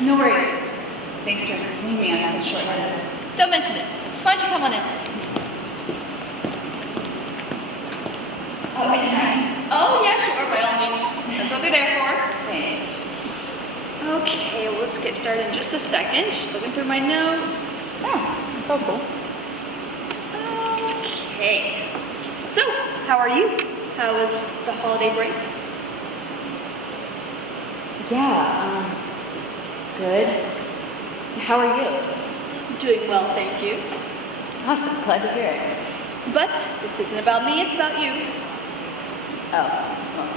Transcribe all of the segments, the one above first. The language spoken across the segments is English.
No worries. Thanks for seeing me on such short notice. Don't mention it. Why don't you come on in? Oh, wait, can I? Oh, yeah, sure, by all means. That's what they're there for. Thanks. Okay, well, let's get started in just a second. Just looking through my notes. Oh, helpful. Okay. So, how are you? How was the holiday break? Yeah, good. How are you? Doing well, thank you. Awesome, glad to hear it. But this isn't about me, it's about you. Oh, well,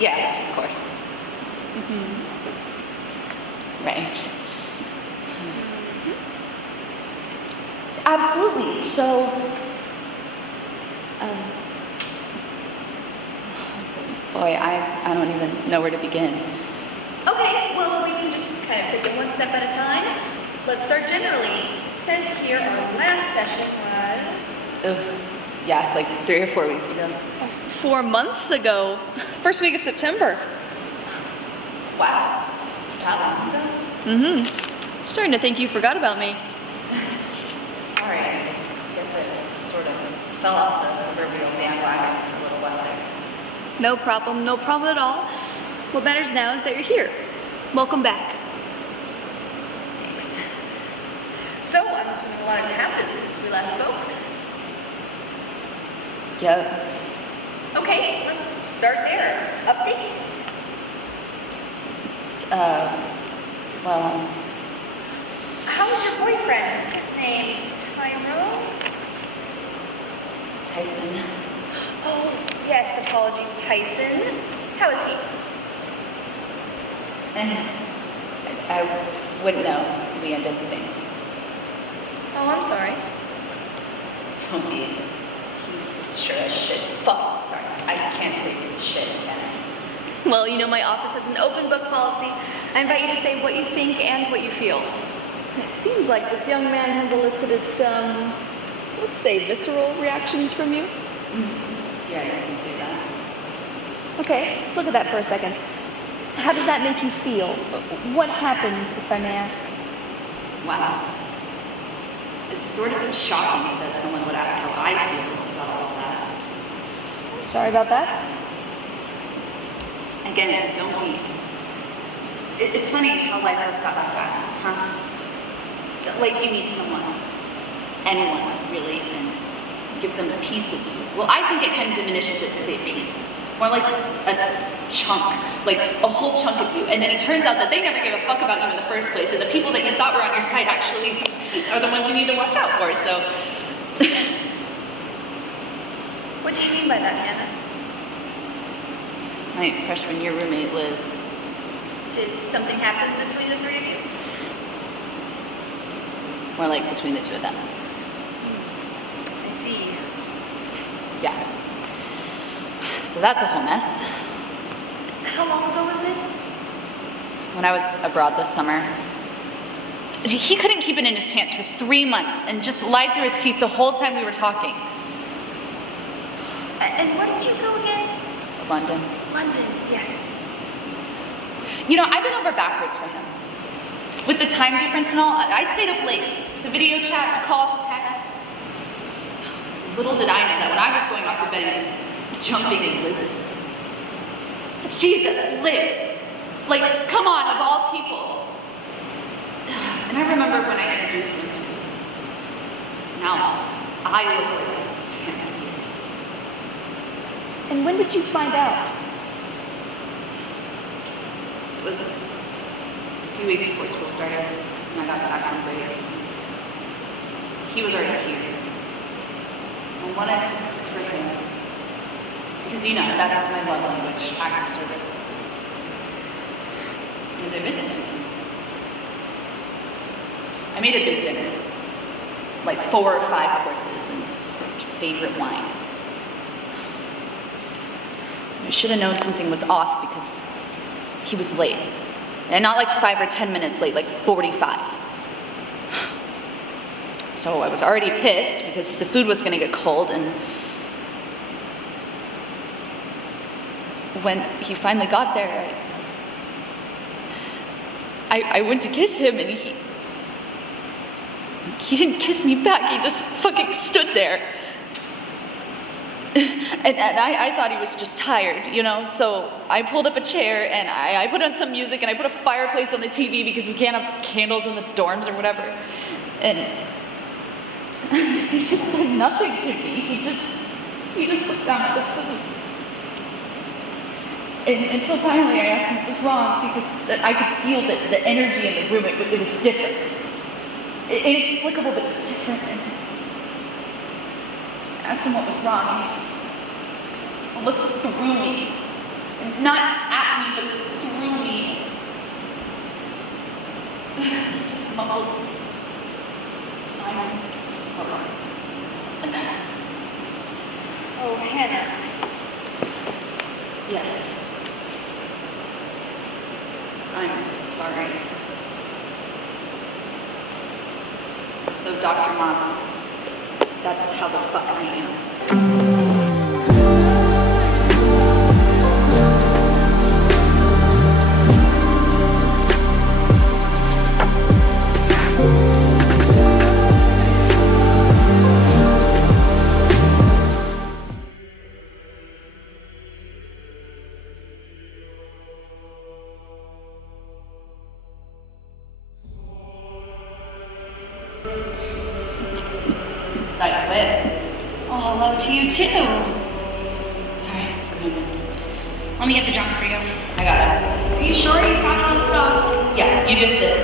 yeah, of course. Mm-hmm. Right. Absolutely, so, boy, I don't even know where to begin. Okay, well, we can just kind of take it one step at a time. Let's start generally. It says here our last session was... Yeah, like 3 or 4 weeks ago. 4 months ago. First week of September. Wow. That long ago? Mm-hmm. Starting to think you forgot about me. Sorry, I guess it sort of fell off the proverbial bandwagon for a little while there. No problem at all. What matters now is that you're here. Welcome back. Thanks. So, I'm assuming a lot has happened since we last spoke. Yep. Okay, let's start there. Updates? Well... How was your boyfriend? What's his name? Tyson. Oh, yes, apologies, Tyson. How is he? I wouldn't know. We ended things. Oh, I'm sorry. Don't be. He was sure as shit. Fuck. Sorry. I can't say shit, can I? Well, you know my office has an open book policy. I invite you to say what you think and what you feel. It seems like this young man has elicited some, let's say, visceral reactions from you. Yeah, you can say that. Okay, let's look at that for a second. How does that make you feel? What happened, if I may ask? Wow. It's sort of shocking that someone would ask how I feel about all of that. Sorry about that. Again, don't be. It's funny how life works out like that, huh? Like you meet someone, anyone really, and give them a piece of you. Well, I think it kind of diminishes it to say piece. More like a chunk, like a whole chunk of you. And then it turns out that they never gave a fuck about you in the first place, and the people that you thought were on your side actually are the ones you need to watch out for, so. What do you mean by that, Hannah? My freshman year roommate, Liz. Did something happen between the three of you? More like between the two of them. I see. Yeah. So that's a whole mess. How long ago was this? When I was abroad this summer. He couldn't keep it in his pants for 3 months and just lied through his teeth the whole time we were talking. And where did you go again? London. London, yes. You know, I've been over backwards for him. With the time difference and all, I stayed up late. To video chat, to call, to text. Little did I know that when I was going off to bed, he was jumping in Liz's. Jesus, Liz. Like, come on, of all people. And I remember when I introduced him to you. Now, I look like a damn idiot. And when did you find out? It was a few weeks before school started, when I got back from break. He was already here. I wanted to cook for him. Because you know, that's my love language, acts of service. And I missed him. I made a big dinner. Like 4 or 5 courses and his favorite wine. I should have known something was off because he was late. And not like 5 or 10 minutes late, like 45. So I was already pissed because the food was gonna get cold, and when he finally got there, I went to kiss him and he didn't kiss me back, he just fucking stood there. And I thought he was just tired, you know, so I pulled up a chair and I put on some music and I put a fireplace on the TV because we can't have candles in the dorms or whatever. And he just said nothing to me. He just looked down at the food. And until finally I asked him what was wrong because I could feel that the energy in the room, it was different. Inexplicable, but just different. And I asked him what was wrong, and he just looked through me. Not at me, but through me. He just mumbled, "I'm sorry." Oh, Hannah. Yeah. I'm sorry. So, Dr. Moss, that's how the fuck I am. I quit. Oh, hello to you too. Sorry. Let me get the junk for you. I got it. Are you sure you got all the stuff? Yeah, you just sit.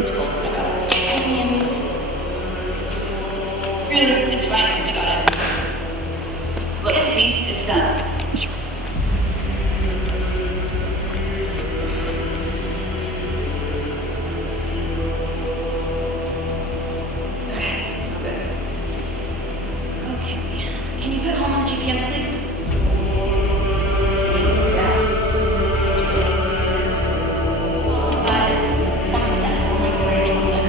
It's cool. I got it. I mean, Really, it's fine. I got it. Look, see? It's done. okay. Can you put home on the GPS, please? Someone said it's only 3 or something.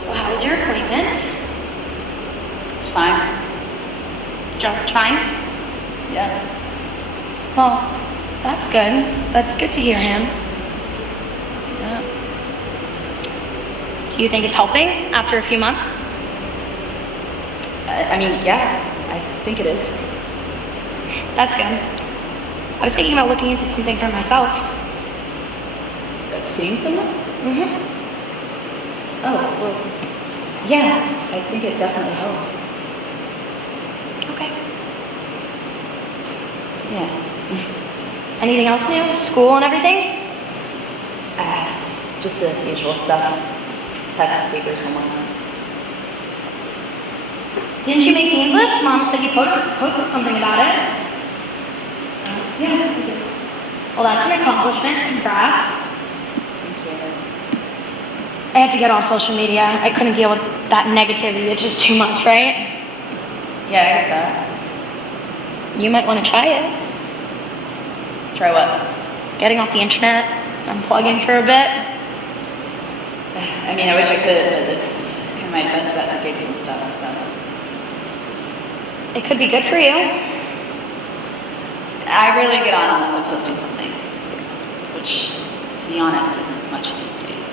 So how was your appointment? It's fine. Just fine? Yeah. Well, that's good. That's good to hear, Ham. Yeah. Do you think it's helping after a few months? I mean, yeah. I think it is. That's good. I was thinking about looking into something for myself. Seeing someone? Mm-hmm. Oh, well, yeah. I think it definitely helps. Okay. Yeah. Anything else new? School and everything? Just the usual stuff. Test takers and whatnot. Didn't you make Dean's list? Mom said you posted something about it. Yeah, I did. Well, that's an accomplishment. Congrats. Thank you. I had to get off social media. I couldn't deal with that negativity. It's just too much, right? Yeah, I get that. You might want to try it. Try what? Getting off the internet, unplugging for a bit. I mean, I wish I could, but it's kind of my best bet for gigs and stuff, so. It could be good for you. I rarely get on unless I'm posting something, which, to be honest, isn't much these days.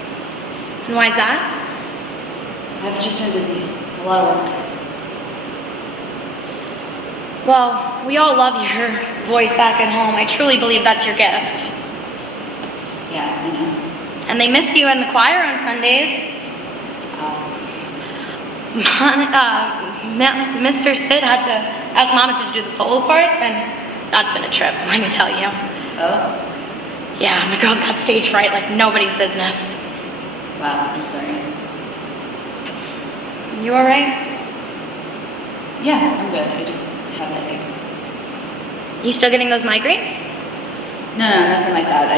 And why is that? I've just been busy. A lot of work. Well, we all love your voice back at home. I truly believe that's your gift. Yeah, I know. And they miss you in the choir on Sundays. Mr. Sid had to ask Mama to do the solo parts, and that's been a trip, let me tell you. Oh? Yeah, and the girls got stage fright like nobody's business. Wow, I'm sorry. You alright? Yeah, I'm good. I just have a headache. You still getting those migraines? No, nothing like that.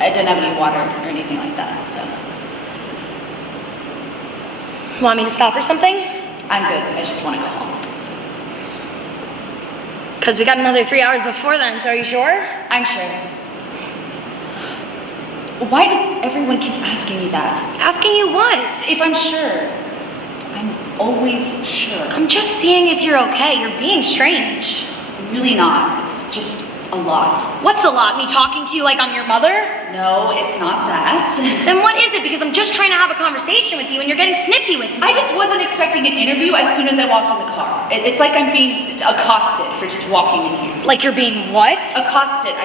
I didn't have any water or anything like that, so. Want me to stop or something? I'm good, I just want to go home. Because we got another 3 hours before then, so are you sure? I'm sure. Why does everyone keep asking me that? Asking you what? If I'm sure. I'm always sure. I'm just seeing if you're okay. You're being strange. I'm really not. It's just a lot. What's a lot? Me talking to you like I'm your mother? No, it's not that. Then what is it? Because I'm just trying to have a conversation with you and you're getting snippy with me. I just wasn't expecting an interview as soon as I walked in the car. It's like I'm being accosted for just walking in here. Like you're being what? Accosted.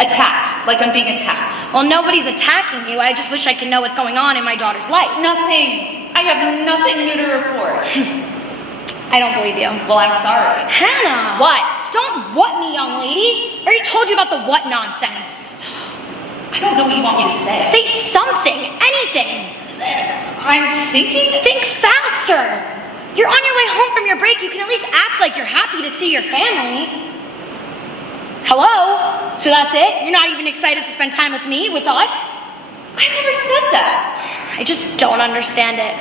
Attacked. Like I'm being attacked. Well, nobody's attacking you. I just wish I could know what's going on in my daughter's life. Nothing. I have nothing new to report. I don't believe you. Well, I'm sorry. Hannah! What? Don't what me, young lady. I already told you about the what nonsense. I don't know what you want me to say. Say something, anything. I'm thinking. Think faster. You're on your way home from your break. You can at least act like you're happy to see your family. Hello? So that's it? You're not even excited to spend time with me, with us? I never said that. I just don't understand it.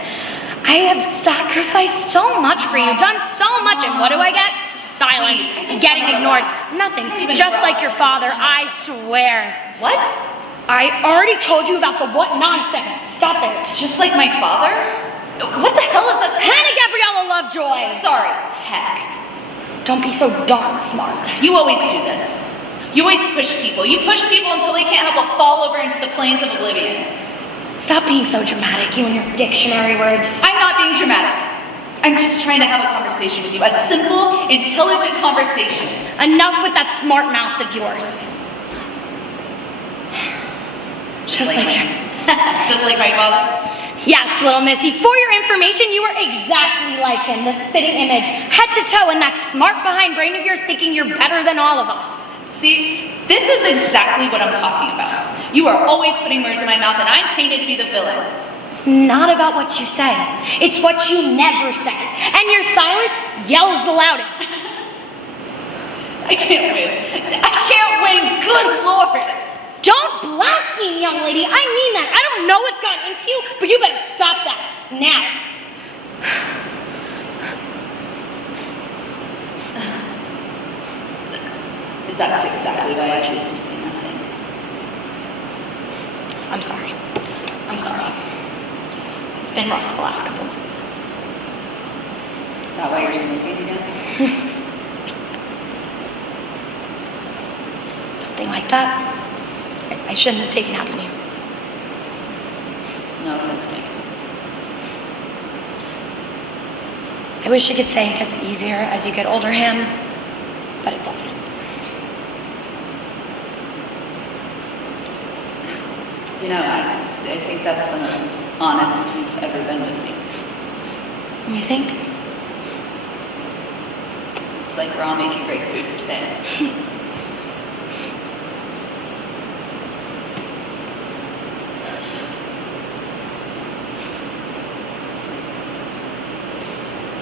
I have sacrificed so much for you, done so much, and what do I get? Silence, getting ignored, nothing. Just like your father, I swear. What? I already told you about the what nonsense. Stop it. Just like my father? What the hell is that? Hannah Gabriella Lovejoy. Sorry, heck. Don't be so darn smart. You always do this. You always push people. You push people until they can't help but fall over into the plains of oblivion. Stop being so dramatic, you and your dictionary words. I'm not being dramatic. I'm just trying to have a conversation with you. A simple, intelligent conversation. Enough with that smart mouth of yours. Just like just like my father? Yes, little missy. For your information, you are exactly like him, the spitting image, head to toe in that smart behind brain of yours thinking you're better than all of us. See, this is exactly what I'm talking about. You are always putting words in my mouth and I'm painted to be the villain. It's not about what you say. It's what you never say. And your silence yells the loudest. I can't win. I can't win. Good Lord. Don't blaspheme, young lady. I mean that. I don't know what's gone into you, but you better stop that now. That's exactly why I choose to say nothing. I'm sorry. I'm sorry. It's been rough the last couple months. Is that why you're smoking again? Something like that. I shouldn't have taken out on you. No offense taken. I wish I could say it gets easier as you get older, Han, but it doesn't. You know, I think that's the most honest you've ever been with me. You think? It's like we're all making breakthroughs today.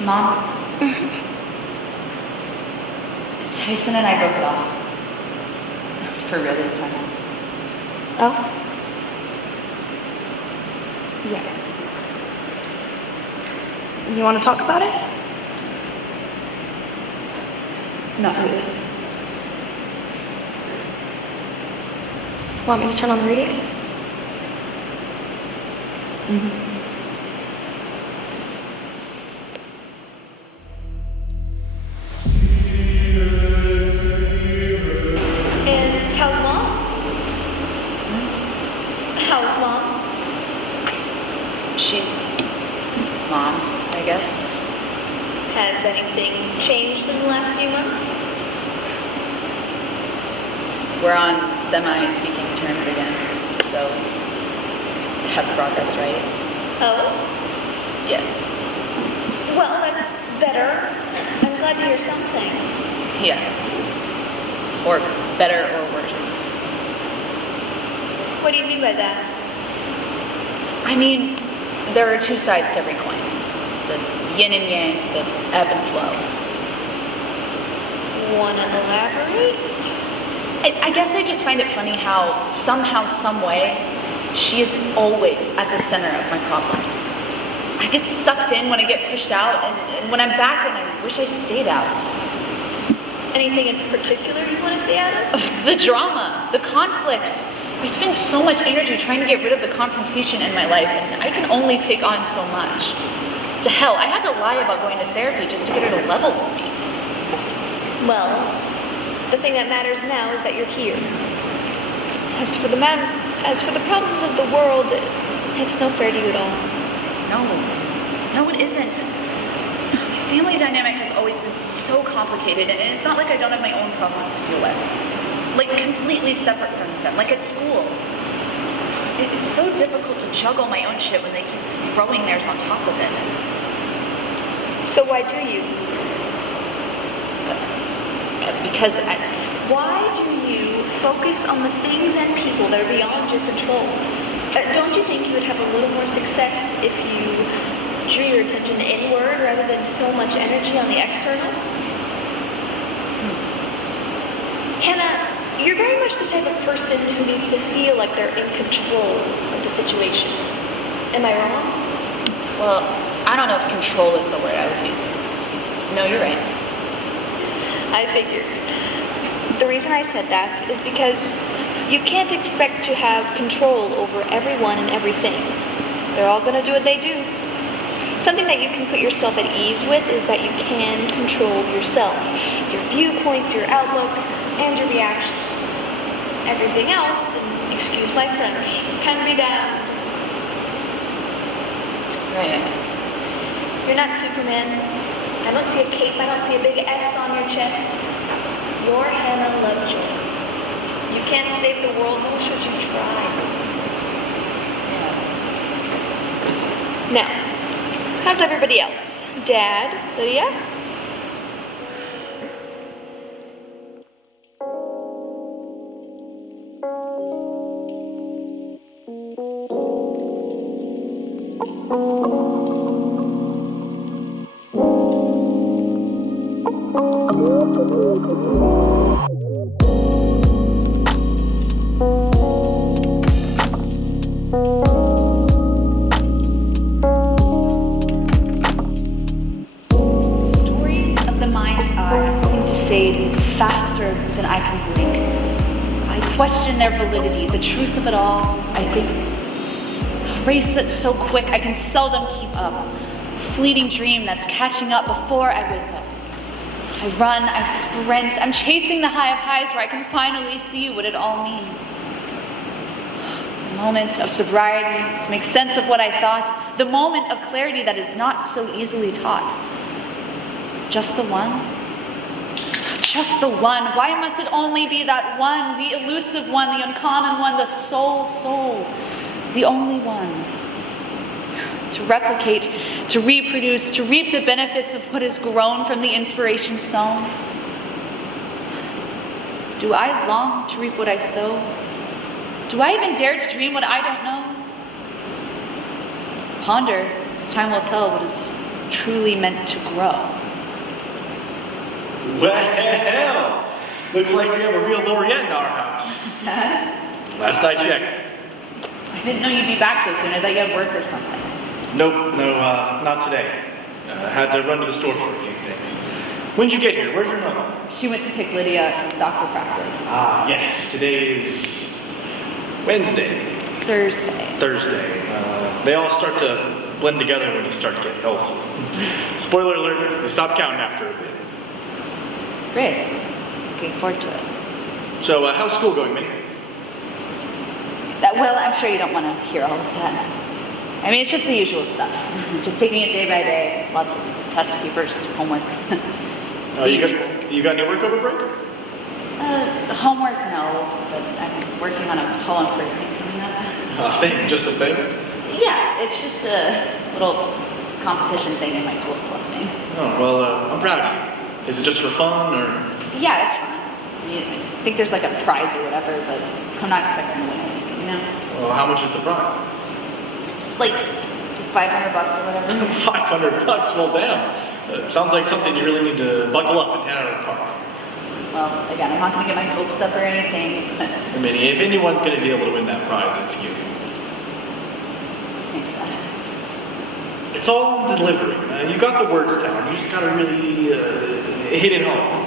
Mom? Tyson and I broke it off. For real this time. Oh? Yeah. You want to talk about it? Not really. Want me to turn on the radio? Mm-hmm. And how's Mom? How's Mom? She's Mom, I guess. Has anything changed in the last few months? We're on semi-speaking terms again, so that's progress, right? Oh? Yeah. Well, that's better. I'm glad to hear something. Yeah. Or better or worse. What do you mean by that? I mean, there are two sides to every coin. The yin and yang, the ebb and flow. Wanna elaborate? I guess I just find it funny how somehow, some way, she is always at the center of my problems. I get sucked in when I get pushed out, and when I'm back and I wish I stayed out. Anything in particular you want to stay out of? The drama, the conflict. I spend so much energy trying to get rid of the confrontation in my life, and I can only take on so much. To hell, I had to lie about going to therapy just to get her to level with me. Well, the thing that matters now is that you're here. As for the problems of the world, it's no fair to you at all. No, it isn't. My family dynamic has always been so complicated, and it's not like I don't have my own problems to deal with. Like, completely separate from them, like at school. It's so difficult to juggle my own shit when they keep throwing theirs on top of it. So why do you? Because Why do you focus on the things and people that are beyond your control? Don't you think you would have a little more success if you drew your attention inward rather than so much energy on the external? Hannah, you're very much the type of person who needs to feel like they're in control of the situation. Am I wrong? Well, I don't know if control is the word I would use. No, you're right. I figured. The reason I said that is because you can't expect to have control over everyone and everything. They're all going to do what they do. Something that you can put yourself at ease with is that you can control yourself, your viewpoints, your outlook, and your reactions. Everything else, and excuse my French, can be damned. Right. You're not Superman. I don't see a cape, I don't see a big S on your chest. You're Hannah LoveJoy. You can't save the world, nor should you try. Yeah. Now, how's everybody else? Dad, Lydia? Question their validity, the truth of it all. I think a race that's so quick I can seldom keep up. A fleeting dream that's catching up before I wake up. I run, I sprint, I'm chasing the high of highs where I can finally see what it all means. The moment of sobriety to make sense of what I thought, the moment of clarity that is not so easily taught. Just the one? Just the one. Why must it only be that one, the elusive one, the uncommon one, the soul, the only one? To replicate, to reproduce, to reap the benefits of what is grown from the inspiration sown. Do I long to reap what I sow? Do I even dare to dream what I don't know? Ponder, as time will tell what is truly meant to grow. Well, looks like we have a real laureate in our house. Last I checked. I didn't know you'd be back so soon. I thought you had work or something. Nope, not today. Had to run to the store for a few things. When'd you get here? Where's your mom? She went to pick Lydia from soccer practice. Ah, yes. Today is Wednesday. Thursday. They all start to blend together when you start to get old. Spoiler alert, you stop counting after a bit. Great. Looking forward to it. So, how's school going, Minnie? Well, I'm sure you don't want to hear all of that. I mean, it's just the usual stuff. Just taking it day by day. Lots of test papers, homework. You got any work over break? Homework, no. But I'm working on a poem for a thing coming up. A thing? Just a thing? Yeah, it's just a little competition thing in my school's club thing. Oh, well, I'm proud of you. Is it just for fun, or? Yeah, it's fun. I mean, I think there's like a prize or whatever, but I'm not expecting to win anything, you know? Well, how much is the prize? It's like $500 or whatever. $500? Well, damn. Sounds like something you really need to buckle up and head out of the park. Well, again, I'm not gonna get my hopes up or anything, but Minnie, if anyone's gonna be able to win that prize, it's you. thanks, Dad. It's all in delivery. You got the words down. You just gotta really hit it home.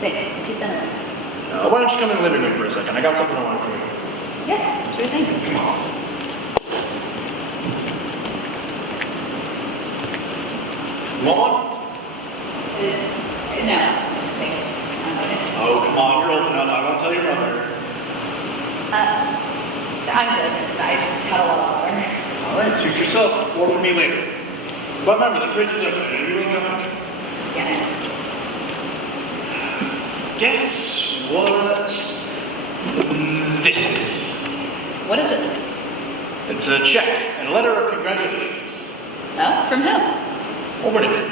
Thanks, keep that in mind. Why don't you come in the living room for a second? I got something I want to do. Yeah, sure thing. You want one? No, thanks. I'm good. Oh, come on, you're old enough. I won't tell your mother. I'm good. I just had a lot of water. All right, suit yourself. More for me later. But remember, the fridge is open. Are you really coming? Yeah. Guess what this is? What is it? It's a check and a letter of congratulations. Oh, from who? Open it.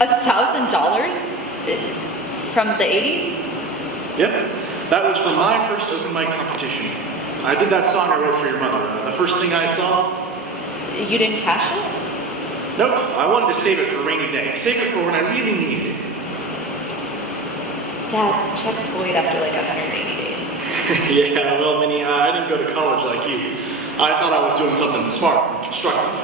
$1,000? From the 80s? Yep, that was from my first open mic competition. I did that song I wrote for your mother. The first thing I saw. You didn't cash it? Nope, I wanted to save it for a rainy day. Save it for when I really needed it. Dad, checks void after like 180 days. Yeah, well, Minnie, I didn't go to college like you. I thought I was doing something smart and constructive.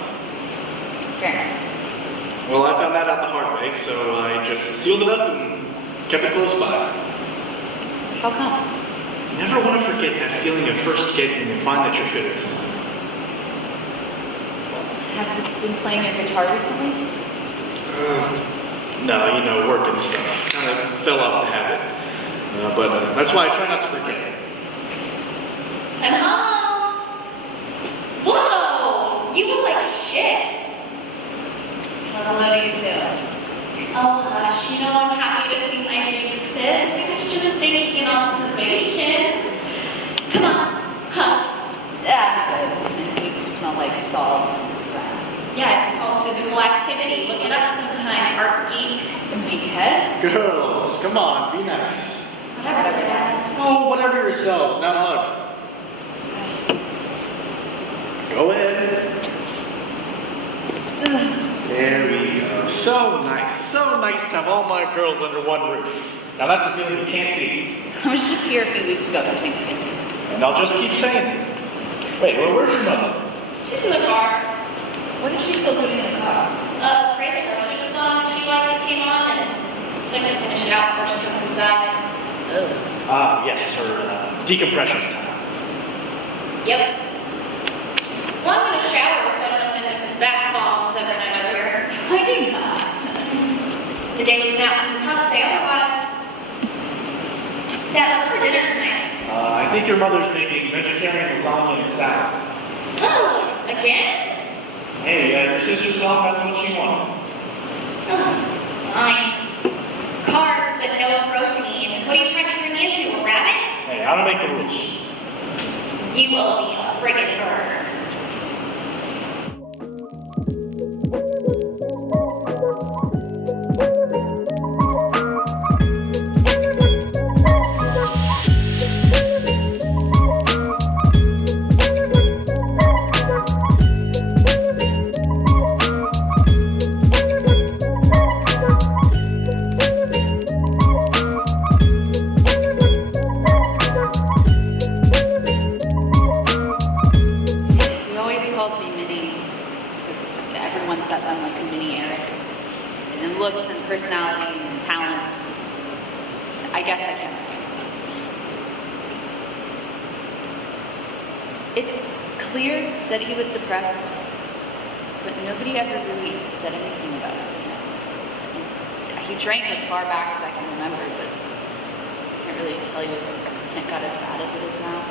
Fair enough. Well, I found that out the hard way, so I just sealed it up and kept it close by. How come? You never want to forget that feeling of first kid when you find that you're good at something. Have you been playing your guitar recently? No, you know, work and stuff. Kind of fell off the habit. But that's why I try not to forget it. I'm home. Whoa, you look like shit. What do you do? Oh hush, you know I'm happy to see my big sis. It was just making an observation. Come on, hugs. Yeah, I'm good. You smell like salt. Yeah, it's called physical activity. Look it up sometime, art geek. Meathead? Girls, come on, be nice. Whatever, Dad. Oh, whatever yourselves, now hug. Go ahead. There we go. So nice to have all my girls under one roof. Now that's a feeling you can't beat. I was just here a few weeks ago for Thanksgiving. And I'll just keep saying it. Wait, well, where's your mother? She's in the car. What is she still doing in the car? Praise and worship song she likes came on and likes to finish it out before she comes inside. Ah, yes, her decompression time. Yep. Well, I'm gonna shower so I don't have to miss his back bombs every night over here. I do not. The daily snaps and tucks say otherwise. Dad, what's for dinner tonight? I think your mother's making vegetarian lasagna and salad. Oh, again? Hey, your sister saw that's what she wanted. Oh, fine. Carbs, but no protein. What are you trying to turn me into, a rabbit? Hey, I don't make the rules. You owe me a friggin' burger. Personality and talent. I guess I can. It's clear that he was suppressed, but nobody ever really said anything about it to him. He drank as far back as I can remember, but I can't really tell you if it got as bad as it is now.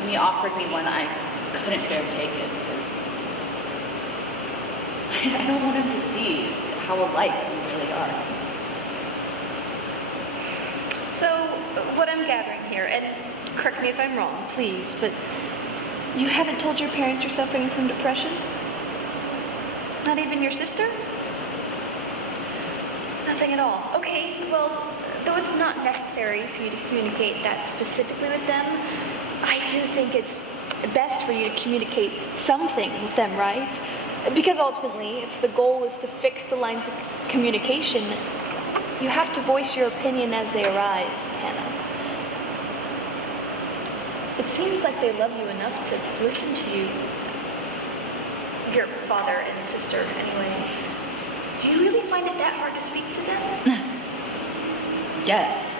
When he offered me one, I couldn't bear take it because I don't want him to see how alike we really are. So, what I'm gathering here, and correct me if I'm wrong, please, but you haven't told your parents you're suffering from depression? Not even your sister? Nothing at all. Okay, well, though it's not necessary for you to communicate that specifically with them, I do think it's best for you to communicate something with them, right? Because ultimately, if the goal is to fix the lines of communication, you have to voice your opinion as they arise, Hannah. It seems like they love you enough to listen to you. Your father and sister, anyway. Do you really find it that hard to speak to them? Yes.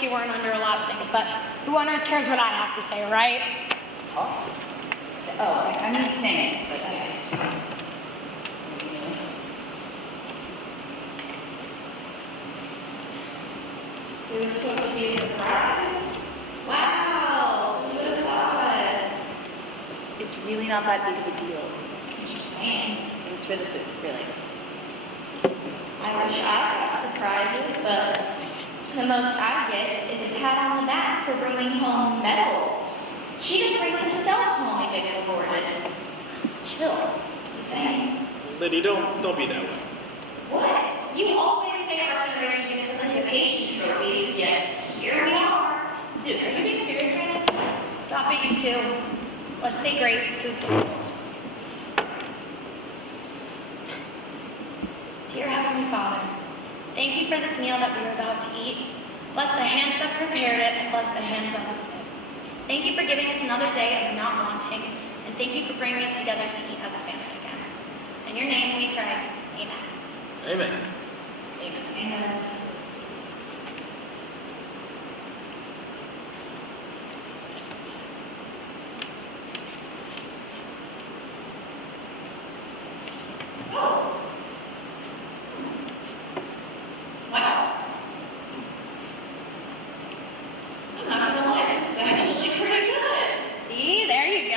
You weren't under a lot of things, but who on earth cares what I have to say, right? Huh? Oh, I mean, thanks, but I just... It was supposed to be a surprise. Wow, who would have thought? It's really not that big of a deal. I'm just saying. It was for the food, really. I wish I got surprises, but the most I get is a pat on the back for bringing home medals. She just brings herself home and gets rewarded. Chill. The same. Lydia, don't be that way. What? You always say our generation gets participation trophies, yet here we are. Dude, are you being serious right now? Stop it, you two. Let's say grace. Food's cold. Dear Heavenly Father, thank you for this meal that we are about to eat. Bless the hands that prepared it, and bless the hands that will eat it. Thank you for giving us another day of not wanting, and thank you for bringing us together to eat as a family again. In your name we pray. Amen. Amen. Amen. Amen. Oh. Wow. I'm not gonna lie, this is actually pretty good. See, there you go.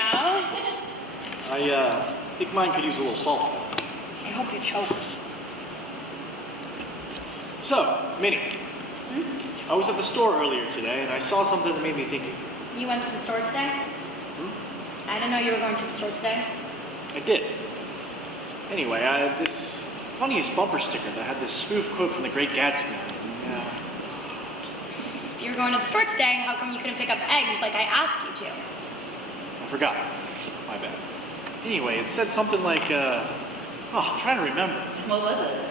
I think mine could use a little salt. I hope you choke. So, Minnie, I was at the store earlier today and I saw something that made me think of you. You went to the store today? I didn't know you were going to the store today. I did. Anyway, I had this funniest bumper sticker that had this spoof quote from The Great Gatsby. Yeah. If you were going to the store today, how come you couldn't pick up eggs like I asked you to? I forgot. My bad. Anyway, it said something like, I'm trying to remember. What was it?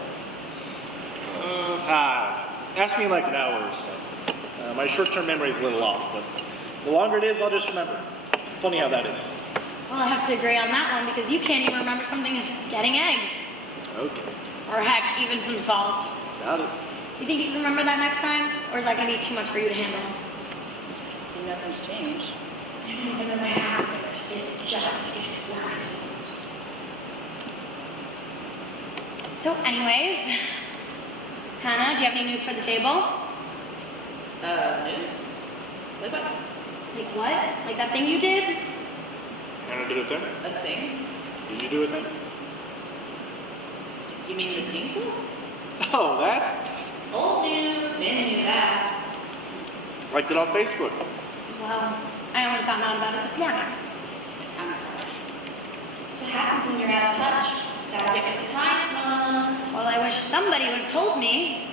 Ask me in like an hour or so. My short-term memory is a little off, but the longer it is, I'll just remember. Funny how that is. Well, I have to agree on that one because you can't even remember something as getting eggs. Okay. Or heck, even some salt. Got it. You think you can remember that next time? Or is that going to be too much for you to handle? See, nothing's changed. I don't even know my half of it. It just gets worse. So anyways, Hannah, do you have any news for the table? News? Like what? Like what? Like that thing you did? Hannah did it then? A thing? Did you do it then? You mean the dances? Oh, that? Old news, Manny knew that. Liked it on Facebook. Well, I only found out about it this morning. I'm sorry. That's what happens when you're out of touch. Gotta get with the times, Mom. Well, I wish somebody would have told me.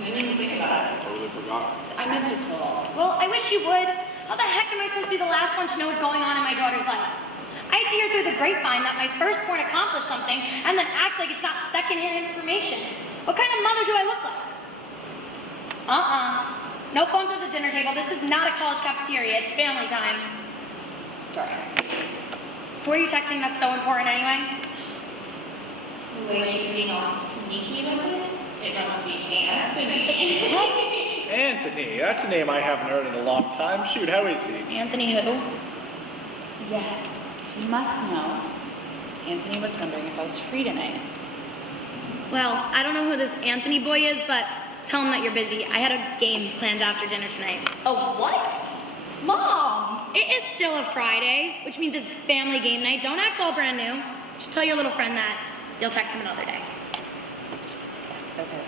You didn't even think about it. Totally forgot. I meant to call. Well, I wish you would. How the heck am I supposed to be the last one to know what's going on in my daughter's life? I had to hear through the grapevine that my firstborn accomplished something and then act like it's not secondhand information. What kind of mother do I look like? No phones at the dinner table. This is not a college cafeteria. It's family time. Sorry. Who are you texting that's so important anyway? The way she's being all sneaky with it? It must be Anthony. Anthony, that's a name I haven't heard in a long time. Shoot, how is he? Anthony who? Yes, you must know. Anthony was wondering if I was free tonight. Well, I don't know who this Anthony boy is, but tell him that you're busy. I had a game planned after dinner tonight. Oh, what? Mom! It is still a Friday, which means it's family game night. Don't act all brand new. Just tell your little friend that. You'll text him another day. Okay.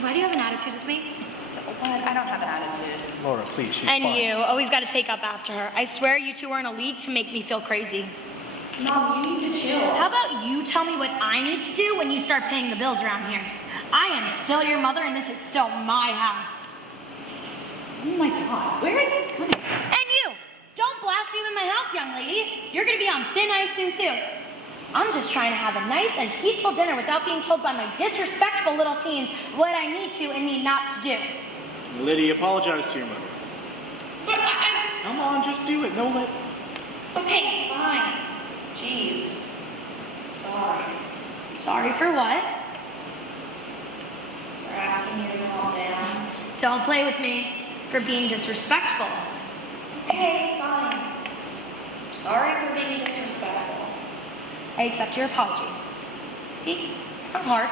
Why do you have an attitude with me? What? I don't have an attitude. Laura, please, she's And fine. you always got to take up after her. I swear you two are in a league to make me feel crazy. Mom, you need to chill. How about you tell me what I need to do when you start paying the bills around here? I am still your mother and this is still my house. Oh my God, where is this coming from? And you! Don't blaspheme in my house, young lady. You're gonna be on thin ice soon too. I'm just trying to have a nice and peaceful dinner without being told by my disrespectful little teens what I need to and need not to do. Lydia, apologize to your mother. But I just... Come on, just do it. No let. Okay, fine. Jeez. Sorry. Sorry for what? For asking you to calm down. Don't play with me for being disrespectful. Okay, fine. Sorry for being disrespectful. I accept your apology. See? It's not hard.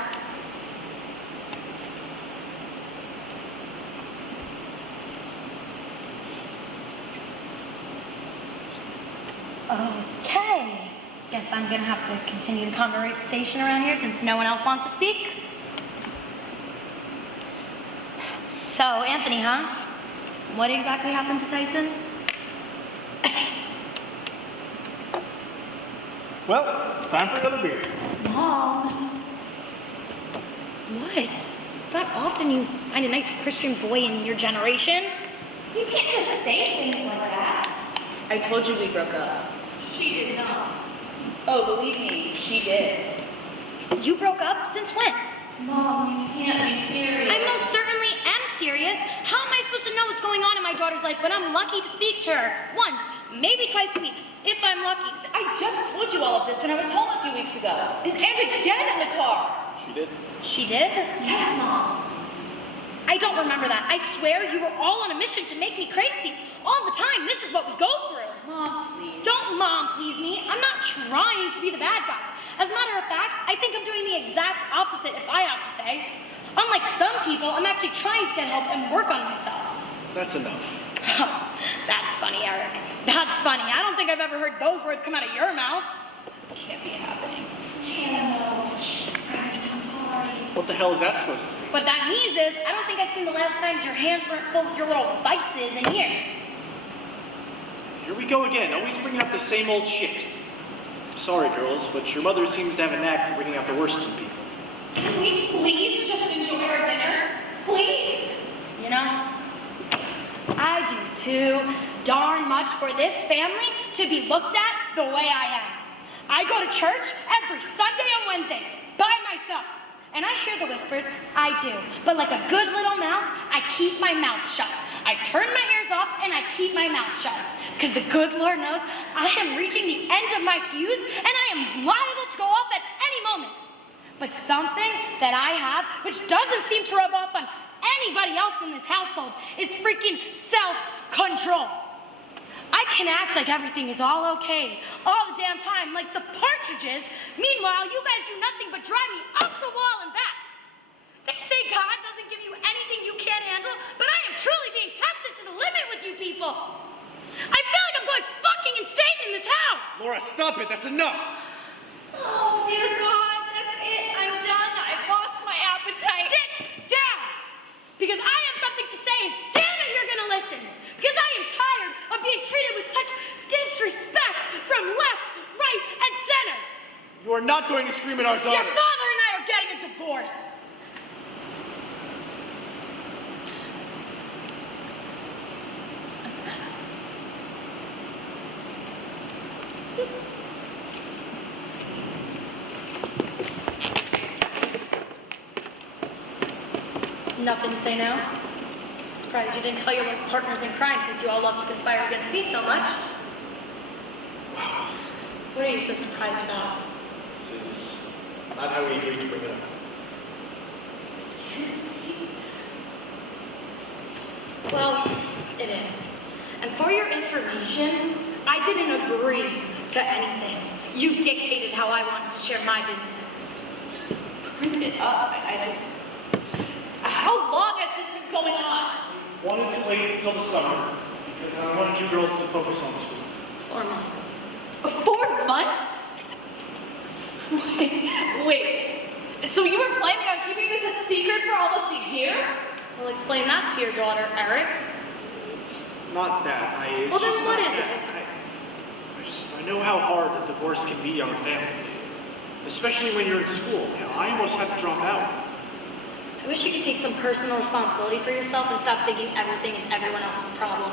Okay. Guess I'm gonna have to continue the conversation around here since no one else wants to speak. So, Anthony, huh? What exactly happened to Tyson? Well, time for another beer. Mom. What? It's not often you find a nice Christian boy in your generation. You can't just say things like that. I told you we broke up. She did not. Oh, believe me, she did. You broke up? Since when? Mom, you can't be serious. I most certainly am serious. How am I supposed to know what's going on in my daughter's life when I'm lucky to speak to her once, maybe twice a week, if I'm lucky? I just told you all of this when I was home a few weeks ago. And again in the car. She did. She did? Yes, Mom. I don't remember that. I swear you were all on a mission to make me crazy. All the time. This is what we go through. Mom, please. Don't mom please me. I'm not trying to be the bad guy. As a matter of fact, I think I'm doing the exact opposite, if I have to say. Unlike some people, I'm actually trying to get help and work on myself. That's enough. That's funny, Eric. That's funny. I don't think I've ever heard those words come out of your mouth. This can't be happening. Hannah, Jesus Christ, I'm sorry. What the hell is that supposed to be? What that means is, I don't think I've seen the last times your hands weren't full with your little vices in years. Here we go again, always bringing up the same old shit. Sorry, girls, but your mother seems to have a knack for bringing out the worst in people. Can we please just enjoy our dinner? Please? You know, I do too darn much for this family to be looked at the way I am. I go to church every Sunday and Wednesday by myself. And I hear the whispers, I do. But like a good little mouse, I keep my mouth shut. I turn my ears off and I keep my mouth shut. Because the good Lord knows I am reaching the end of my fuse and I am liable to go off at any moment. But something that I have, which doesn't seem to rub off on anybody else in this household, is freaking self-control. I can act like everything is all okay all the damn time, like the partridges. Meanwhile, you guys do nothing but drive me up the wall and back. They say God doesn't give you anything you can't handle, but I am truly being tested to the limit with you people. I feel like I'm going fucking insane in this house. Laura, stop it. That's enough. Oh, dear God, that's it. I'm done. I've lost my appetite. Sit down! Because I have something to say, and damn it, you're gonna listen. Because I am tired of being treated with such disrespect from left, right, and center. You are not going to scream at our daughter. Your father and I are getting a divorce. Nothing to say now? Surprised you didn't tell your partners in crime since you all love to conspire against me so much. What are you so surprised about? This is not how we agreed to bring it up. Excuse me? Well, it is. And for your information, I didn't agree to anything. You dictated how I wanted to share my business. Bring it up. I just... How long has this been going on? Wanted to wait until the summer because I wanted you girls to focus on school. 4 months. 4 months? Wait. So you were planning on keeping this a secret for almost a year? Well, explain that to your daughter, Eric. It's not that. Well, then what is it? I know how hard a divorce can be on a family, especially when you're in school. I almost had to drop out. I wish you could take some personal responsibility for yourself and stop thinking everything is everyone else's problem.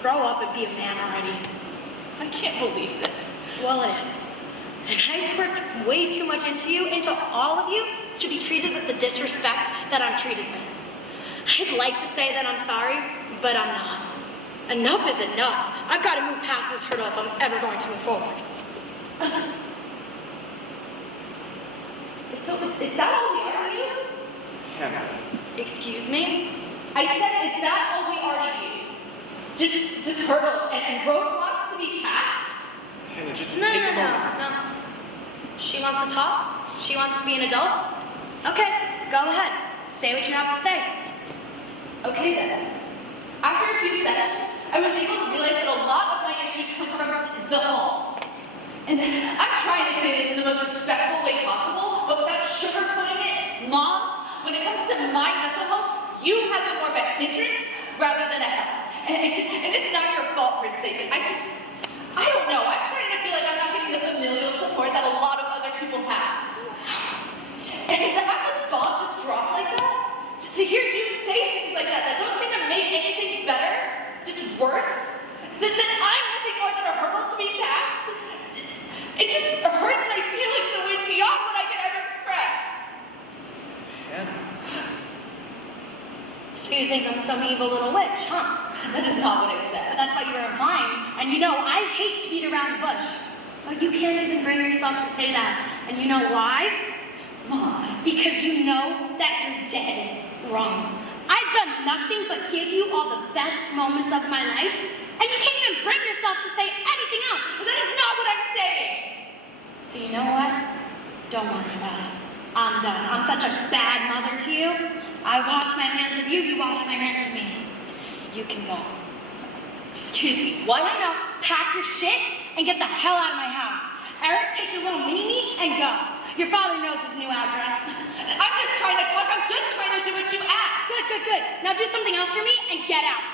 Grow up and be a man already. I can't believe this. Well, it is. And I worked way too much into all of you to be treated with the disrespect that I'm treated with. I'd like to say that I'm sorry, but I'm not. Enough is enough. I've got to move past this hurdle if I'm ever going to move forward. So is that all we argue? Hannah. Excuse me? I said, is that all we argue? Just hurdles and roadblocks to be passed? Hannah, just No. take a moment. She wants to talk? She wants to be an adult? Okay, go ahead. Say what you have to say. Okay then. After a few sessions, I was able to realize that a lot of my issues come from the home. And I'm trying to say this in the most respectful way possible, but without sugarcoating it, Mom, when it comes to my mental health, you have been more of a hindrance rather than a help. And it's not your fault per se, but I don't know. I'm starting to feel like I'm not getting the familial support that a lot of other people have. And to have this bomb just drop like that, to hear you say things like that don't seem to make anything better, just worse, then I'm nothing more than a hurdle to be passed. It just hurts my feelings in ways beyond what I can ever express. Hannah. So you think I'm some evil little witch, huh? That is not what I said. That's what you were implying. And you know, I hate to beat around the bush. But you can't even bring yourself to say that. And you know why? Mom. Because you know that you're dead wrong. I've done nothing but give you all the best moments of my life, and you can't even bring yourself to say anything else. But that is not what I'm saying. So you know what? Don't worry about it. I'm done. I'm such a bad mother to you. I wash my hands of you, you wash my hands of me. You can go. Excuse me, what? No, pack your shit and get the hell out of my house. Eric, take your little mini-me and go. Your father knows his new address. I'm just trying to talk. I'm just trying to do what you asked. Good. Now do something else for me and get out.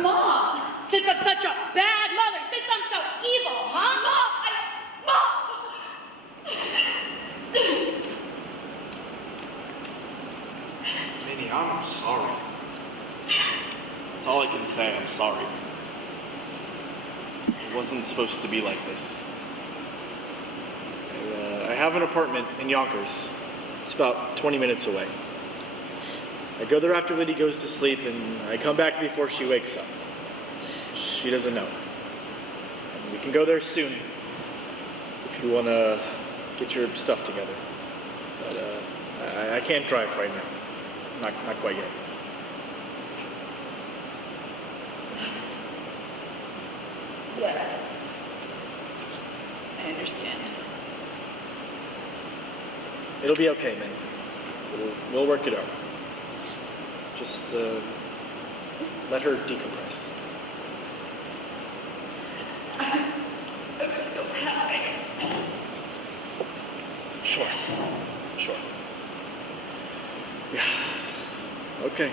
Mom. Since I'm such a bad mother, since I'm so evil, huh? Mom! Minnie, I'm sorry. That's all I can say. I'm sorry. It wasn't supposed to be like this. I have an apartment in Yonkers. It's about 20 minutes away. I go there after Lydia goes to sleep, and I come back before she wakes up. She doesn't know. And we can go there soon if you want to get your stuff together. But I can't drive right now. Not quite yet. Yeah. I understand. It'll be okay, man. We'll work it out. Just let her decompress. Sure. Yeah. Okay.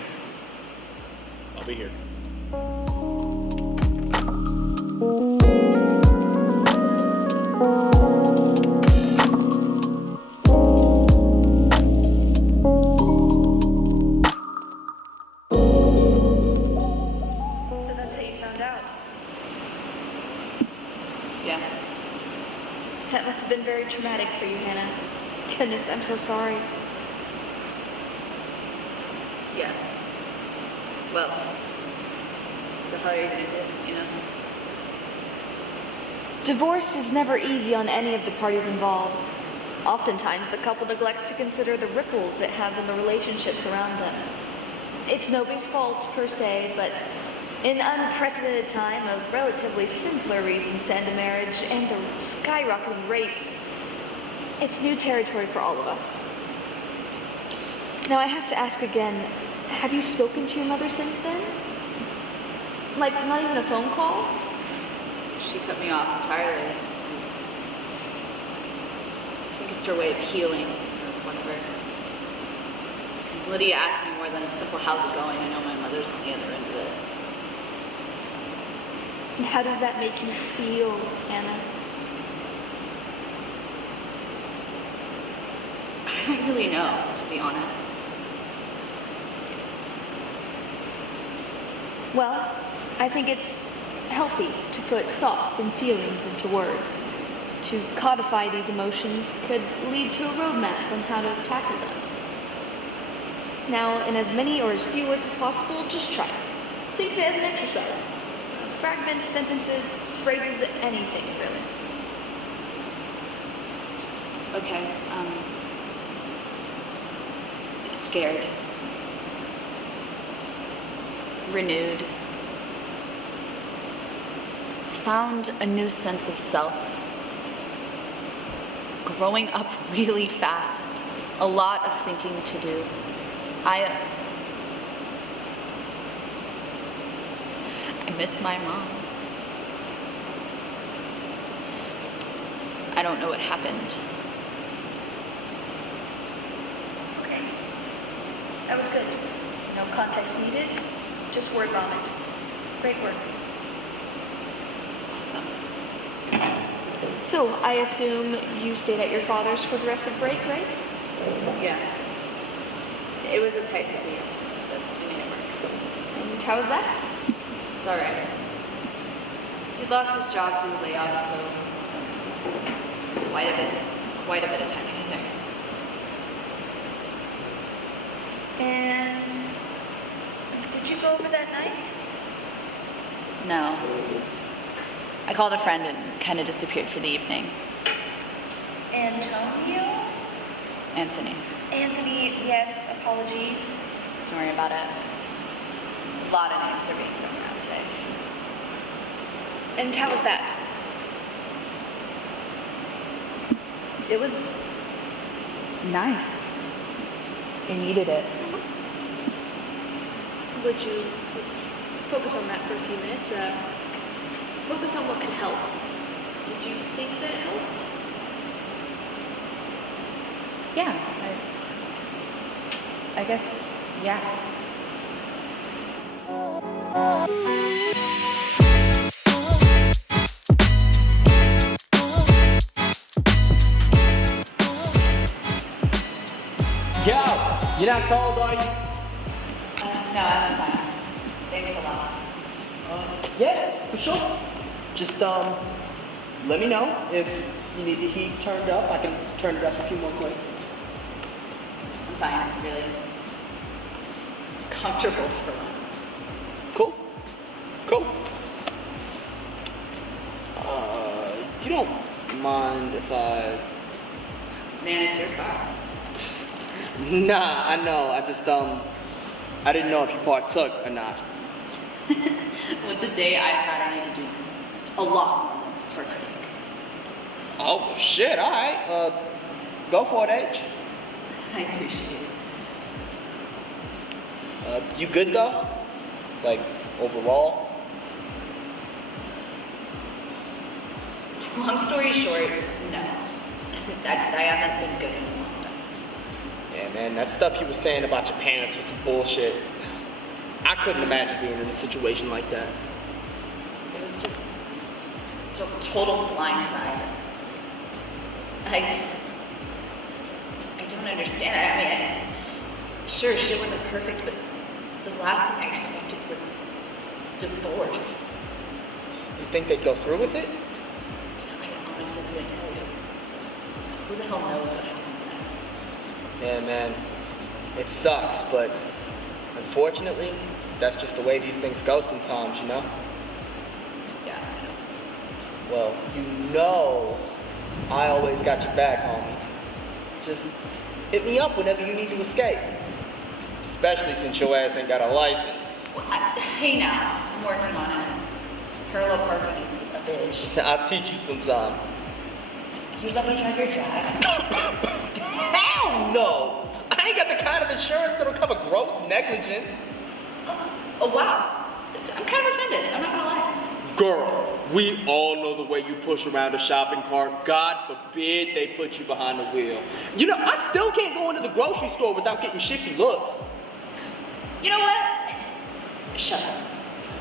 I'll be here. So that's how you found out. Yeah. That must have been very traumatic for you, Hannah. Goodness, I'm so sorry. Yeah. Well, what the hell are you gonna do, you know? Divorce is never easy on any of the parties involved. Oftentimes, the couple neglects to consider the ripples it has on the relationships around them. It's nobody's fault, per se, but in unprecedented time of relatively simpler reasons to end a marriage and the skyrocketing rates, it's new territory for all of us. Now, I have to ask again, have you spoken to your mother since then? Like, not even a phone call? She cut me off entirely. I think it's her way of healing, or whatever. Lydia asked me more than a simple how's it going. I know my mother's on the other end of it. And how does that make you feel, Anna? I don't really know, to be honest. Well, I think it's healthy to put thoughts and feelings into words. To codify these emotions could lead to a roadmap on how to tackle them. Now, in as many or as few words as possible, just try it. Think of it as an exercise. Fragments, sentences, phrases, anything, really. Okay, scared. Renewed. Found a new sense of self. Growing up really fast. A lot of thinking to do. I miss my mom. I don't know what happened. Okay. That was good. No context needed. Just word vomit. Great work. Awesome. So, I assume you stayed at your father's for the rest of break, right? Yeah. It was a tight squeeze, but we made it work. And how was that? It's alright. He lost his job due to layoffs, so spent quite a bit of time together. And did you go over that night? No. I called a friend and kind of disappeared for the evening. Antonio? Anthony. Anthony, yes, apologies. Don't worry about it. A lot of names are being thrown around today. And how was that? It was nice. I needed it. Let's focus on that for a few minutes. Focus on what can help. Did you think that it helped? Yeah, I guess, yeah. Yo, you're not cold, are you? No, I'm fine. Thanks a lot. Yeah, for sure. Just let me know if you need the heat turned up. I can turn it up a few more clicks. I'm fine, really. Comfortable for once. Cool. You don't mind if I Man, it's your car. Nah, I know. I just, I didn't know if you partook or not. With the day I've had, I need to do a lot more than partake. Oh, well, shit, alright. Go for it, H. I appreciate it. You good though? Like, overall? Long story short, no. I haven't been good in a long time. Yeah, man, that stuff you were saying about your parents was some bullshit. I couldn't imagine being in a situation like that. It was just total blindside. I don't understand. I mean, sure, shit wasn't perfect, but the last thing I expected was divorce. You think they'd go through with it? I honestly couldn't tell you. Who the hell knows what happens next? Yeah, man, it sucks, but unfortunately, that's just the way these things go sometimes, you know? Yeah, I know. Well, you know I always got your back, homie. Just hit me up whenever you need to escape. Especially since your ass ain't got a license. Hey now, I'm working on it. Parallel parking is a bitch. I'll teach you sometime. You let me drive your drag? Hell no! I ain't got the kind of insurance that'll cover gross negligence. Oh wow, I'm kind of offended, I'm not gonna lie. Girl, we all know the way you push around a shopping cart. God forbid they put you behind the wheel. You know, I still can't go into the grocery store without getting shifty looks. You know what? Shut up.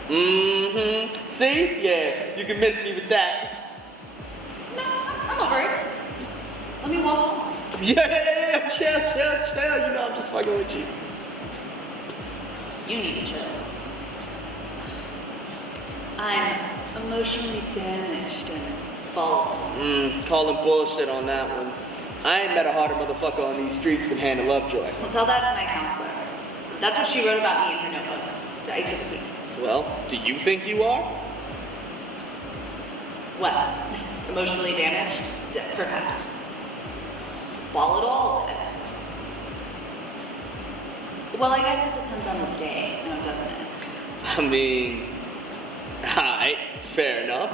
Mm-hmm. See? Yeah, you can miss me with that. No, I'm over it. Let me walk home. Yeah, chill. You know, I'm just fucking with you. You need to chill. I'm emotionally damaged and volatile. Calling bullshit on that one. I ain't met a harder motherfucker on these streets than Hannah LoveJoy. Well, tell that to my counselor. That's what she wrote about me in her notebook. I took a peek. Well, do you think you are? What? Emotionally damaged? Perhaps. Volatile? Well, I guess it depends on the day, no, doesn't it? I mean, alright, fair enough.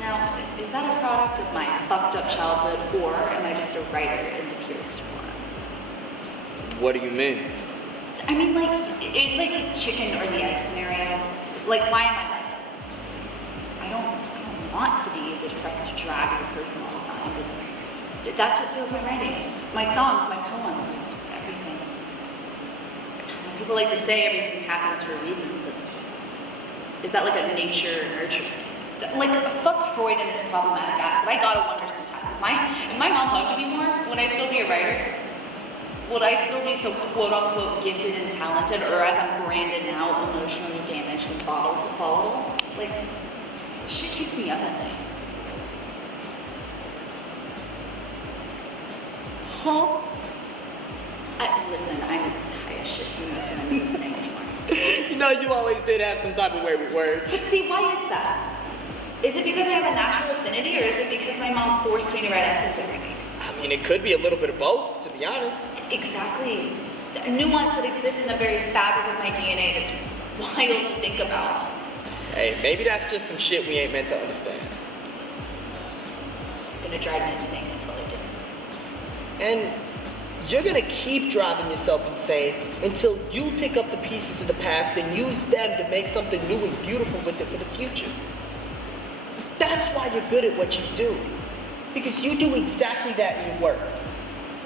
Now, is that a product of my fucked up childhood, or am I just a writer in the purest form? What do you mean? I mean, like, it's like a chicken or the egg scenario. Like, why am I like this? I don't want to be the depressed, draggy person all the time, but that's what fuels my writing. My songs, my poems, everything. People like to say everything happens for a reason, but is that like a nature nurture? Like, fuck Freud and his problematic ass, but I gotta wonder sometimes, if my mom hugged me more, would I still be a writer? Would I still be so quote-unquote gifted and talented, or as I'm branded now, emotionally damaged and volatile? Like, shit keeps me up at night. Huh? Listen, I'm high as shit. Who knows what I'm even saying anymore. You know, you always did have some type of way with words. But see, why is that? Is it because I have a natural affinity, or is it because my mom forced me to write essays every week? I mean, it could be a little bit of both, to be honest. Exactly. A nuance that exists in the very fabric of my DNA that's wild to think about. Hey, maybe that's just some shit we ain't meant to understand. It's gonna drive me insane until I do. And you're gonna keep driving yourself insane until you pick up the pieces of the past and use them to make something new and beautiful with it for the future. That's why you're good at what you do. Because you do exactly that in your work.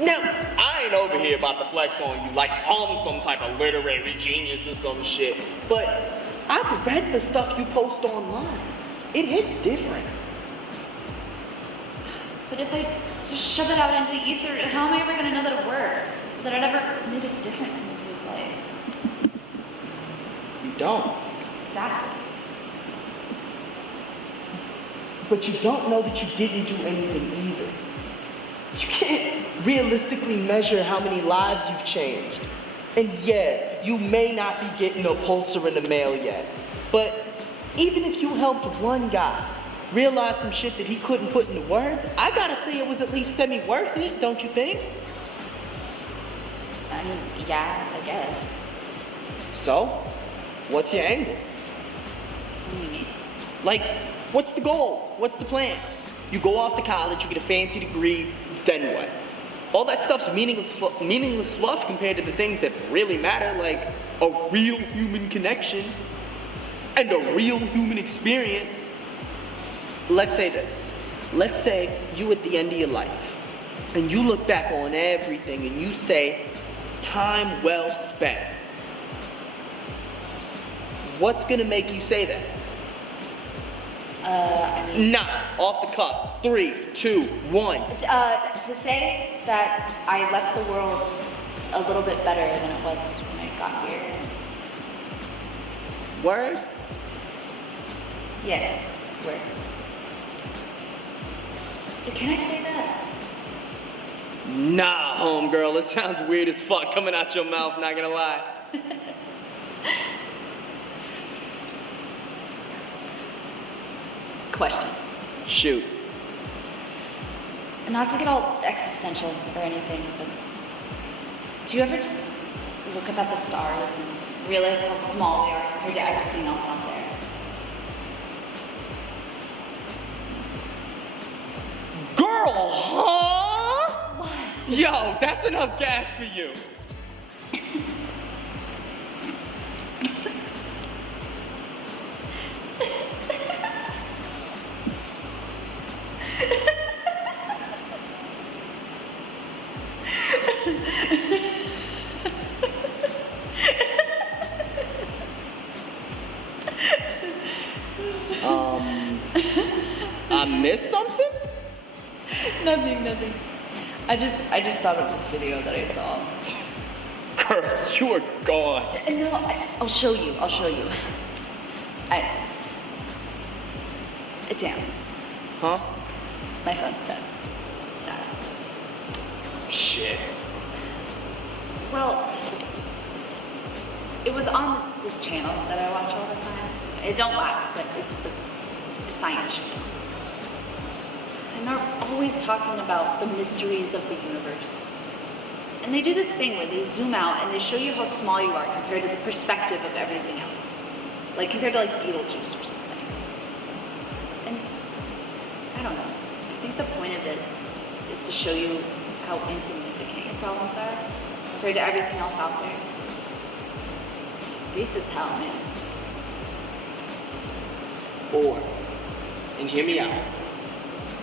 Now, I ain't over here about to flex on you like I'm some type of literary genius or some shit. But I've read the stuff you post online. It hits different. But if I just shove it out into the ether, how am I ever gonna know that it works? That it ever made a difference in people's life? You don't. Exactly. But you don't know that you didn't do anything either. You can't realistically measure how many lives you've changed. And yeah, you may not be getting a Pulitzer in the mail yet. But even if you helped one guy, realized some shit that he couldn't put into words, I gotta say it was at least semi-worth it, don't you think? I mean, yeah, I guess. So, what's your angle? What do you mean? Like, what's the goal? What's the plan? You go off to college, you get a fancy degree, then what? All that stuff's meaningless fluff compared to the things that really matter, like a real human connection and a real human experience. Let's say this. Let's say you at the end of your life, and you look back on everything and you say, time well spent. What's gonna make you say that? I mean... Nah, off the cuff. 3, 2, 1. To say that I left the world a little bit better than it was when I got here. Word? Yeah, word. Can I say that? Nah, homegirl, it sounds weird as fuck coming out your mouth, not gonna lie. Question. Shoot. Not to get all existential or anything, but do you ever just look up at the stars and realize how small they are compared to everything else out there? Girl, huh? What? Yo, that's enough gas for you. I missed something? Nothing. I just thought of this video that I saw. Girl, you are gone. No, I'll show you. Damn, Huh? my phone's dead. Sad. Shit. Well, it was on this channel that I watch all the time. It don't laugh, but it's the science show. And they're always talking about the mysteries of the universe. And they do this thing where they zoom out and they show you how small you are compared to the perspective of everything else. Like compared to like Beetlejuice or something. And I don't know. I think the point of it is to show you how insignificant your problems are compared to everything else out there. Space is hell, man. Or, and hear me out,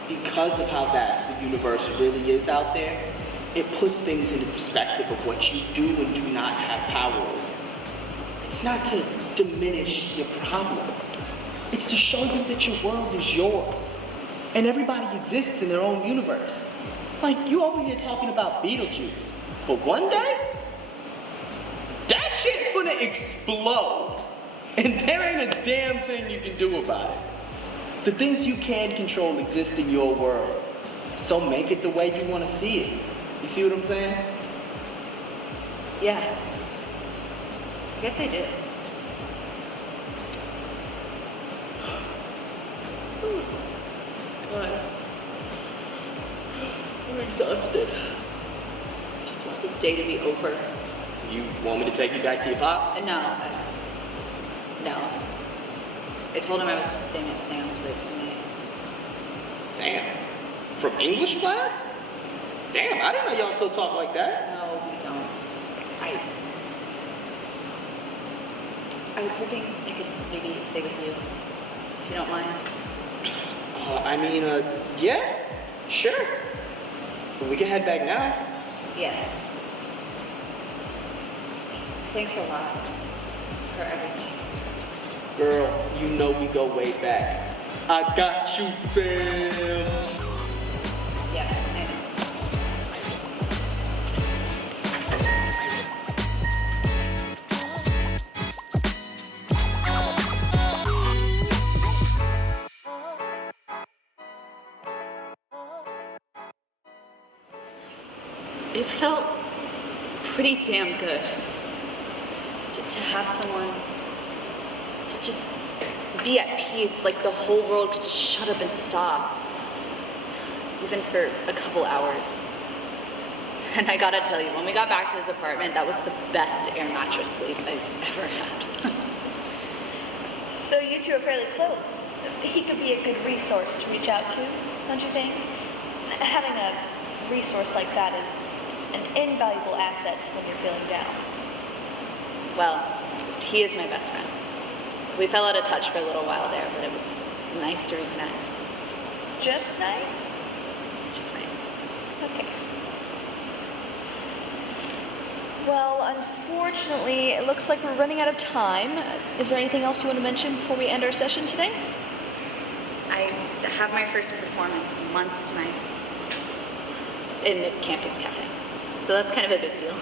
because of how vast the universe really is out there, it puts things into perspective of what you do and do not have power over. It's not to diminish your problems. It's to show you that your world is yours. And everybody exists in their own universe. Like, you over here talking about Beetlejuice. But one day, that shit's gonna explode. And there ain't a damn thing you can do about it. The things you can control exist in your world. So make it the way you want to see it. You see what I'm saying? Yeah. I guess I did. God. I'm exhausted. I just want this day to be over. You want me to take you back to your pop? No. I told him I was staying at Sam's place tonight. Sam? From English class? Damn, I didn't know y'all still talk like that. No, we don't. I was hoping I could maybe stay with you, if you don't mind. Yeah, sure. But we can head back now. Yeah. Thanks a lot for everything. Girl, you know we go way back. I got you, fam. Yeah, I know. It felt pretty damn good to have someone to just be at peace, like the whole world could just shut up and stop. Even for a couple hours. And I gotta tell you, when we got back to his apartment, that was the best air mattress sleep I've ever had. So you two are fairly close. He could be a good resource to reach out to, don't you think? Having a resource like that is an invaluable asset when you're feeling down. Well, he is my best friend. We fell out of touch for a little while there, but it was nice to reconnect. Just nice? Just nice. Okay. Well, unfortunately, it looks like we're running out of time. Is there anything else you want to mention before we end our session today? I have my first performance in months tonight in the campus cafe. So that's kind of a big deal.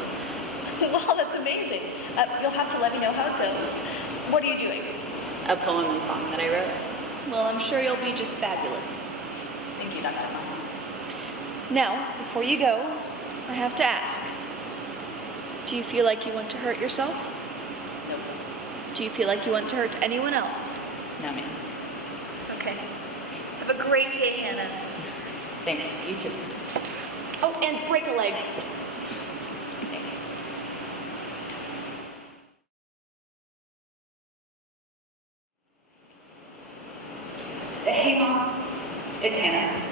Well, that's amazing. You'll have to let me know how it goes. What are you doing? A poem and song that I wrote. Well, I'm sure you'll be just fabulous. Thank you, Dr. Moss. Now, before you go, I have to ask. Do you feel like you want to hurt yourself? Nope. Do you feel like you want to hurt anyone else? No, ma'am. Okay. Have a great day, Hannah. Thanks. You too. Oh, and break a leg. Thanks. Hey, Mom. It's Hannah.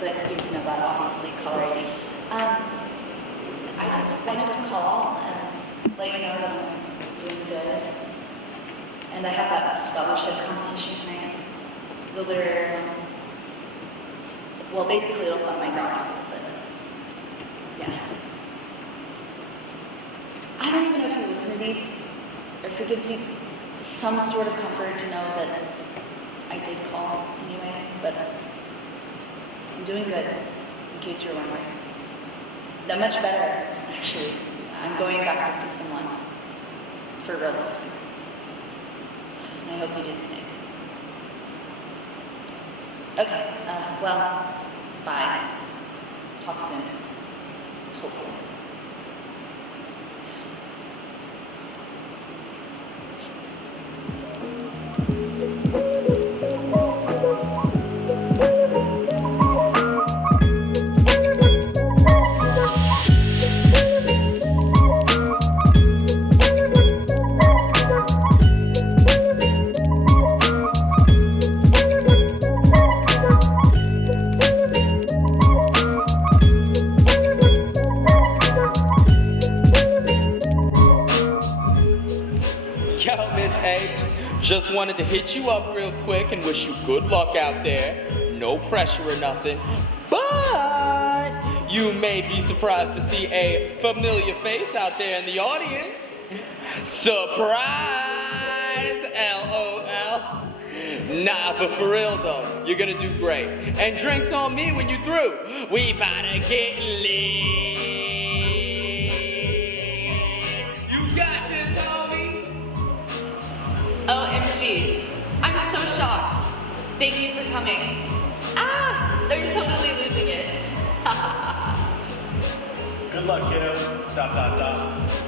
But you know that, obviously, caller ID. I just call and let you know that I'm doing good. And I have that scholarship competition tonight. The literary one. Well, basically it'll fund my grad school, but yeah. I don't even know if you listen to these, or if it gives you some sort of comfort to know that I did call anyway, but I'm doing good, in case you're wondering. Not much better, actually. I'm going back to see someone for real this time. And I hope you do the same. Okay, well, bye. Talk soon. Hopefully. Just wanted to hit you up real quick and wish you good luck out there. No pressure or nothing. But you may be surprised to see a familiar face out there in the audience. Surprise! LOL. Nah, but for real though, you're gonna do great. And drinks on me when you're through. We bout to get lit. You got this, homie. OMG. I'm so shocked. Thank you for coming. They're totally losing it. Good luck, kiddo. ...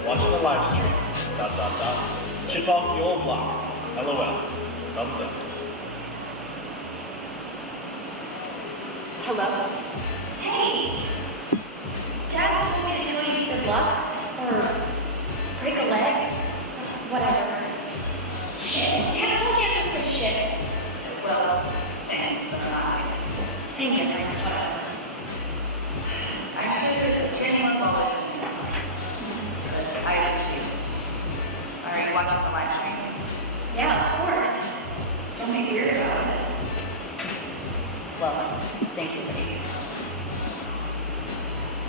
Watching the live stream. ... Chip off the old block. LOL. Thumbs up. Hello? Hey! Dad told me to tell you good luck, or break a leg, whatever. Shit. Yeah, don't answer some shit. Well, thanks, but I'm not. Same difference, whatever. Actually, there's a genuine well-wishes or something. But I appreciate it. Are you watching the live stream? Yeah, of course. Don't be weird about it. Well, thank you, Lydia.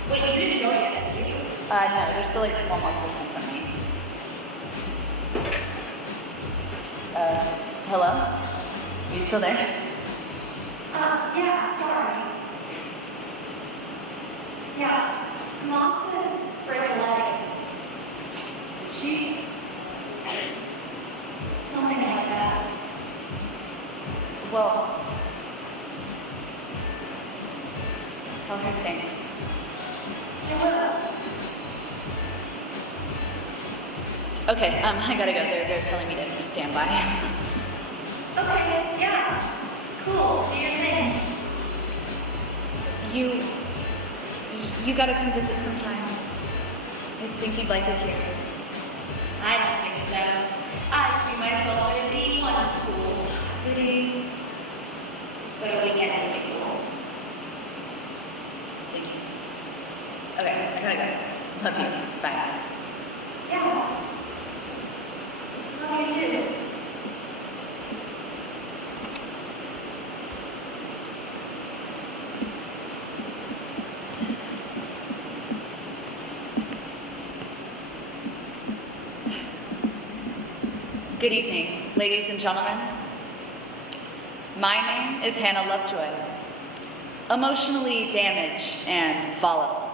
Wait, you didn't go yet, did you? No, there's still like one more person from me. Hello? Are you still there? Yeah, sorry. Yeah, Mom says break a leg. Did she? Something like that. Well, tell her thanks. I will. Okay, I gotta go. They're telling me to stand by. Okay, yeah. Cool, do your thing. You gotta come visit sometime. I think you'd like it here. I don't think so. I see myself in a D1 school. Really? But a weekend would be cool. Thank you. Okay, I gotta go. Love you. Bye. Yeah. Love you too. Good evening, ladies and gentlemen. My name is Hannah LoveJoy, emotionally damaged and volatile.